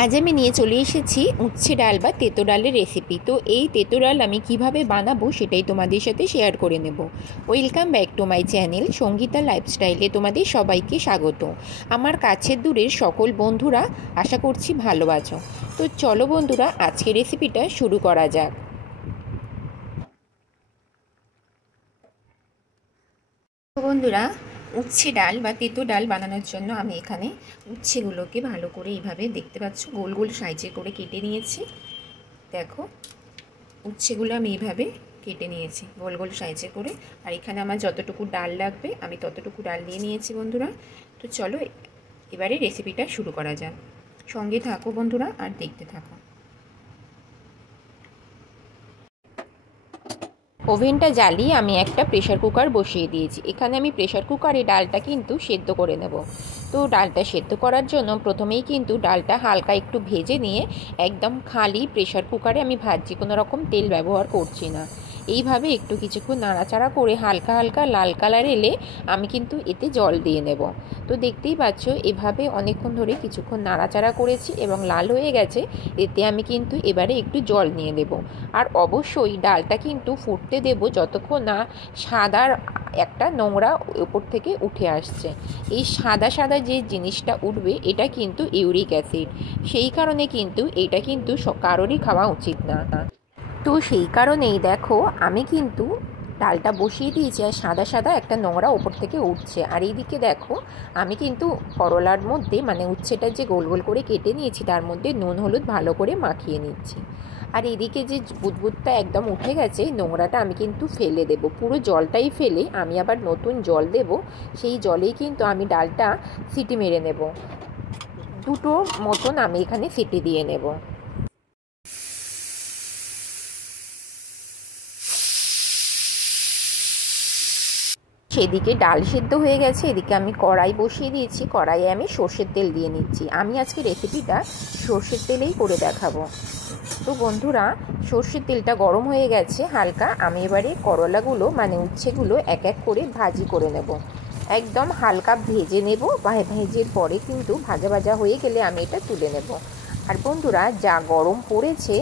আজ আমি নিয়ে চলে এসেছি উচ্ছে ডাল বা তেঁতো ডালের রেসিপি। তো এই তেঁতো ডাল আমি কিভাবে বানাবো সেটাই তোমাদের সাথে শেয়ার করে নেব। Welcome back to my channel Sangeeta লাইফস্টাইলে তোমাদের সবাইকে স্বাগত। আমার কাছের দূরের সকল বন্ধুরা আশা করছি ভালো আছো। তো চলো বন্ধুরা, আজকের রেসিপিটা শুরু করা যাক। বন্ধুরা, উচ্ছে ডাল বা তেঁতো ডাল বানানোর জন্য আমি এখানে উচ্ছেগুলোকে ভালো করে এইভাবে দেখতে পাচ্ছ গোল গোল সাইজে করে কেটে নিয়েছি। দেখো, উচ্ছেগুলো আমি এইভাবে কেটে নিয়েছি গোল গোল সাইজে করে। আর এখানে আমার যতটুকু ডাল লাগবে আমি ততটুকু ডাল নিয়ে নিয়েছি বন্ধুরা। তো চলো এবারে রেসিপিটা শুরু করা যাক। সঙ্গে থাকো বন্ধুরা আর দেখতে থাকো। ওভেনটা জ্বালিয়ে আমি একটা প্রেশার কুকার বসিয়ে দিয়েছি। এখানে আমি প্রেশার কুকারে ডালটা কিন্তু সেদ্ধ করে নেব। তো ডালটা সেদ্ধ করার জন্য প্রথমেই কিন্তু ডালটা হালকা একটু ভেজে নিয়ে একদম খালি প্রেশার কুকারে আমি ভাজছি, কোনো রকম তেল ব্যবহার করছি না। এইভাবে একটু কিছুক্ষণ নাড়াচাড়া করে হালকা হালকা লাল কালার এলে আমি কিন্তু এতে জল দিয়ে নেব। তো দেখতেই পাচ্ছ এভাবে অনেকক্ষণ ধরে কিছুক্ষণ নাড়াচাড়া করেছি এবং লাল হয়ে গেছে। এতে আমি কিন্তু এবারে একটু জল নিয়ে দেব। আর অবশ্যই ডালটা কিন্তু ফুটতে দেব যতক্ষণ না সাদার একটা নোংরা উপর থেকে উঠে আসছে। এই সাদা সাদা যে জিনিসটা উঠবে এটা কিন্তু ইউরিক অ্যাসিড, সেই কারণে কিন্তু এটা কিন্তু কারোরই খাওয়া উচিত না। তো সেই কারণেই দেখো আমি কিন্তু ডালটা বসিয়ে দিয়েছি আর সাদা সাদা একটা নোংরা ওপর থেকে উঠছে। আর এইদিকে দেখো আমি কিন্তু করলার মধ্যে মানে উচ্ছেটা যে গোল গোল করে কেটে নিয়েছি তার মধ্যে নুন হলুদ ভালো করে মাখিয়ে নিচ্ছি। আর এদিকে যে বুদবুদটা একদম উঠে গেছে নোংরাটা আমি কিন্তু ফেলে দেব, পুরো জলটাই ফেলে আমি আবার নতুন জল দেব। সেই জলেই কিন্তু আমি ডালটা সিটি মেরে নেব। দুটো মতন আমি এখানে সিটি দিয়ে নেব। সেদিকে ডাল সেদ্ধ হয়ে গেছে, এদিকে আমি কড়াই বসিয়ে দিয়েছি। কড়াইয়ে আমি সর্ষের তেল দিয়ে নিচ্ছি। আমি আজকে রেসিপিটা সর্ষের তেলেই করে দেখাবো। তো বন্ধুরা, সর্ষের তেলটা গরম হয়ে গেছে হালকা। আমি এবারে করলাগুলো মানে উচ্ছেগুলো এক এক করে ভাজি করে নেব। একদম হালকা ভেজে নেব। ভেজের পরে কিন্তু ভাজা ভাজা হয়ে গেলে আমি এটা তুলে নেব। আর বন্ধুরা, যা গরম পড়েছে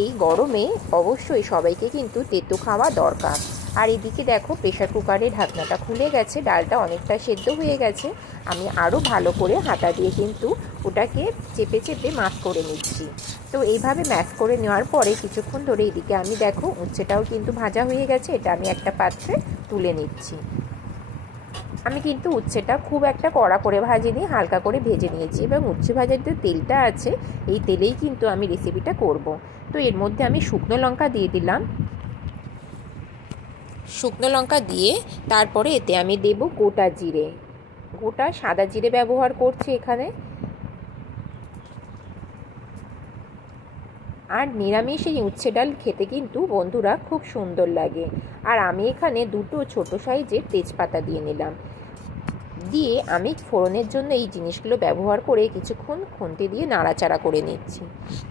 এই গরমে অবশ্যই সবাইকে কিন্তু তেতো খাওয়া দরকার। আর এদিকে দেখো প্রেশার কুকারের ঢাকনাটা খুলে গেছে, ডালটা অনেকটা সেদ্ধ হয়ে গেছে। আমি আরও ভালো করে হাতা দিয়ে কিন্তু ওটাকে চেপে চেপে ম্যাশ করে নিচ্ছি। তো এইভাবে ম্যাশ করে নেওয়ার পরে কিছুক্ষণ ধরে এদিকে আমি দেখো উচ্ছেটাও কিন্তু ভাজা হয়ে গেছে। এটা আমি একটা পাত্রে তুলে নিচ্ছি। আমি কিন্তু উচ্ছেটা খুব একটা কড়া করে ভাজিনি, হালকা করে ভেজে নিয়েছি। এবং উচ্ছে ভাজার যে তেলটা আছে এই তেলেই কিন্তু আমি রেসিপিটা করব। তো এর মধ্যে আমি শুকনো লঙ্কা দিয়ে দিলাম। শুকনো লঙ্কা দিয়ে তারপরে এতে আমি দেব গোটা জিরে, গোটা সাদা জিরে ব্যবহার করছি এখানে। আর নিরামিষ এই উচ্ছে ডাল খেতে কিন্তু বন্ধুরা খুব সুন্দর লাগে। আর আমি এখানে দুটো ছোট সাইজের তেজপাতা দিয়ে নিলাম। দিয়ে আমি ফোড়নের জন্য এই জিনিসগুলো ব্যবহার করে কিছুক্ষণ খুন্তি দিয়ে নাড়াচাড়া করে নিচ্ছি।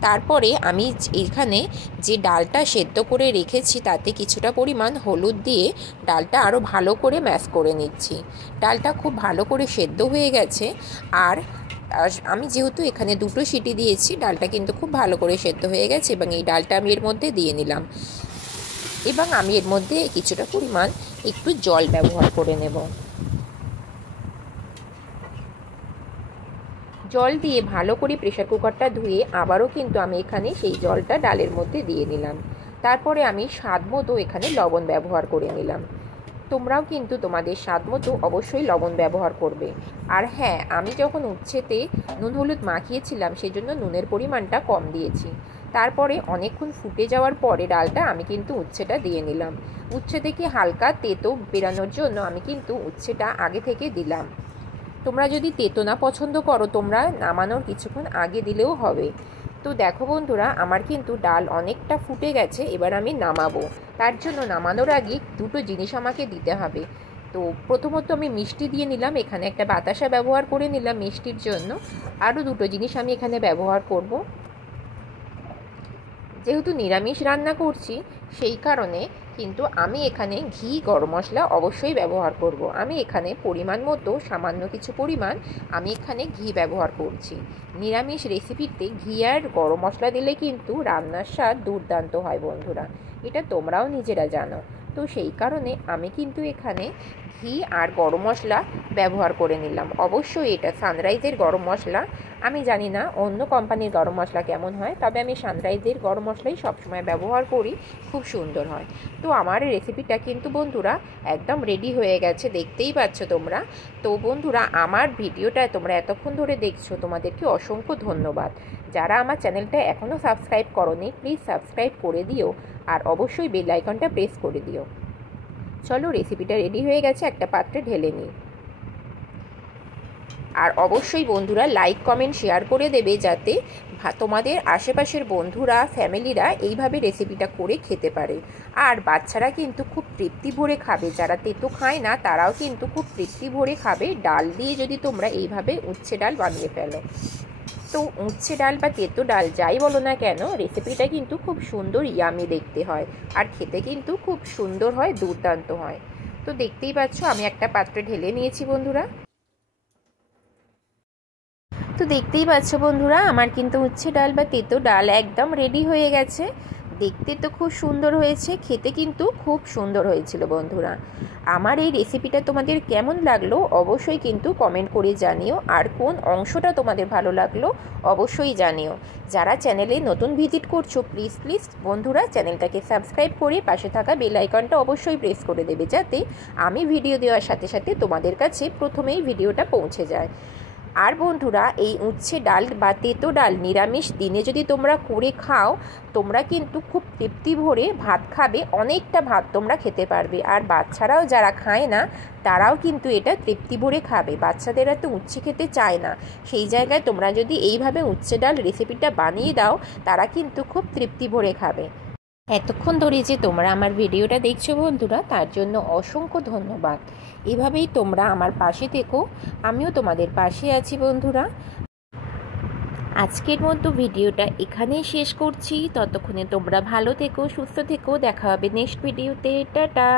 তারপরে আমি এখানে যে ডালটা সেদ্ধ করে রেখেছি তাতে কিছুটা পরিমাণ হলুদ দিয়ে ডালটা আরও ভালো করে ম্যাশ করে নিচ্ছি। ডালটা খুব ভালো করে সেদ্ধ হয়ে গেছে। আর আমি যেহেতু এখানে দুটো সিটি দিয়েছি ডালটা কিন্তু খুব ভালো করে সেদ্ধ হয়ে গেছে। এবং এই ডালটা আমি এর মধ্যে দিয়ে নিলাম। এবং আমি এর মধ্যে কিছুটা পরিমাণ একটু জল ব্যবহার করে নেব। জল দিয়ে ভালো করে প্রেশার কুকারটা ধুয়ে আবারও কিন্তু আমি এখানে সেই জলটা ডালের মধ্যে দিয়ে নিলাম। তারপরে আমি স্বাদ মতো এখানে লবণ ব্যবহার করে নিলাম। তোমরাও কিন্তু তোমাদের স্বাদ মতো অবশ্যই লবণ ব্যবহার করবে। আর হ্যাঁ, আমি যখন উচ্ছেতে নুন হলুদ মাখিয়েছিলাম সেজন্য নুনের পরিমাণটা কম দিয়েছি। তারপরে অনেকক্ষণ ফুটে যাওয়ার পরে ডালটা আমি কিন্তু উচ্ছেটা দিয়ে নিলাম। উচ্ছে থেকে হালকা তেতো বেরানোর জন্য আমি কিন্তু উচ্ছেটা আগে থেকে দিলাম। তোমরা যদি তেতো না পছন্দ করো তোমরা নামানোর কিছুক্ষণ আগে দিলেও হবে। তো দেখো বন্ধুরা, আমার কিন্তু ডাল অনেকটা ফুটে গেছে। এবার আমি নামাবো। তার জন্য নামানোর আগে দুটো জিনিস আমাকে দিতে হবে। তো প্রথমত আমি মিষ্টি দিয়ে নিলাম, এখানে একটা বাতাসা ব্যবহার করে নিলাম মিষ্টির জন্য। আরও দুটো জিনিস আমি এখানে ব্যবহার করব। যেহেতু নিরামিষ রান্না করছি সেই কারণে কিন্তু আমি এখানে ঘি গরম মশলা অবশ্যই ব্যবহার করব। আমি এখানে পরিমাণ মতো সামান্য কিছু পরিমাণ আমি এখানে ঘি ব্যবহার করছি। নিরামিষ রেসিপিতে ঘি আর গরম মশলা দিলে কিন্তু রান্নার স্বাদ দুর্দান্ত হয় বন্ধুরা, এটা তোমরাও নিজেরা জানো। তো সেই কারণে আমি কিন্তু এখানে ঘি আর গরম মশলা ব্যবহার করে নিলাম। অবশ্যই এটা সানরাইজের গরম মশলা, আমি জানি না অন্য কোম্পানির গরম মশলা কেমন হয়, তবে আমি সানরাইজের গরম মশলাই সবসময় ব্যবহার করি, খুব সুন্দর হয়। তো আমার রেসিপিটা কিন্তু বন্ধুরা একদম রেডি হয়ে গেছে, দেখতেই পাচ্ছ তোমরা। তো বন্ধুরা আমার ভিডিওটা তোমরা এতক্ষণ ধরে দেখছো, তোমাদেরকে অসংখ্য ধন্যবাদ। যারা আমার চ্যানেলটা এখনও সাবস্ক্রাইব করোনি প্লিজ সাবস্ক্রাইব করে দিও, আর অবশ্যই বেল আইকনটা প্রেস করে দিও। চলো রেসিপিটা রেডি হয়ে গেছে, একটা পাত্রে ঢেলে নিই। আর অবশ্যই বন্ধুরা লাইক কমেন্ট শেয়ার করে দেবে, যাতে তোমাদের আশেপাশের বন্ধুরা ফ্যামিলিরা এইভাবে রেসিপিটা করে খেতে পারে। আর বাচ্চারা কিন্তু খুব তৃপ্তি ভরে খাবে, যারা তেতো খায় না তারাও কিন্তু খুব তৃপ্তি ভরে খাবে ডাল দিয়ে, যদি তোমরা এইভাবে উচ্ছে ডাল বানিয়ে ফেলো। তো উচ্ছে ডাল বা তেতো ডাল যাই বলো না কেন, রেসিপিটা কিন্তু খুব সুন্দর ইয়ামি দেখতে হয়, আর খেতে কিন্তু খুব সুন্দর হয়, দুর্দান্ত হয়। তো দেখতেই পাচ্ছ আমি একটা পাত্রে ঢেলে নিয়েছি বন্ধুরা। তো দেখতেই পাচ্ছ বন্ধুরা আমার কিন্তু উচ্ছে ডাল বা তেতো ডাল একদম রেডি হয়ে গেছে। দেখতে তো খুব সুন্দর হয়েছে, খেতে কিন্তু খুব সুন্দর হয়েছিল বন্ধুরা। আমার এই রেসিপিটা তোমাদের কেমন লাগলো অবশ্যই কিন্তু কমেন্ট করে জানিও, আর কোন অংশটা তোমাদের ভালো লাগলো অবশ্যই জানিও। যারা চ্যানেলে নতুন ভিজিট করছো প্লিজ বন্ধুরা চ্যানেলটাকে সাবস্ক্রাইব করে পাশে থাকা বেল আইকনটা অবশ্যই প্রেস করে দেবে, যাতে আমি ভিডিও দেওয়ার সাথে সাথে তোমাদের কাছে প্রথমেই ভিডিওটা পৌঁছে যায়। আর বন্ধুরা এই উচ্ছে ডাল বা তেতো ডাল নিরামিষ দিনে যদি তোমরা করে খাও, তোমরা কিন্তু খুব তৃপ্তি ভরে ভাত খাবে, অনেকটা ভাত তোমরা খেতে পারবে। আর বাচ্চারাও যারা খায় না তারাও কিন্তু এটা তৃপ্তি ভরে খাবে। বাচ্চাদেরা তো উচ্ছে খেতে চায় না, সেই জায়গায় তোমরা যদি এইভাবে উচ্ছে ডাল রেসিপিটা বানিয়ে দাও, তারা কিন্তু খুব তৃপ্তি ভরে খাবে। এতক্ষণ ধরে যে তোমরা আমার ভিডিওটা দেখছো বন্ধুরা, তার জন্য অসংখ্য ধন্যবাদ। এভাবেই তোমরা আমার পাশে থেকো, আমিও তোমাদের পাশে আছি বন্ধুরা। আজকের মতো ভিডিওটা এখানেই শেষ করছি, ততক্ষণে তোমরা ভালো থেকো, সুস্থ থেকো, দেখা হবে নেক্সট ভিডিওতে। টাটা।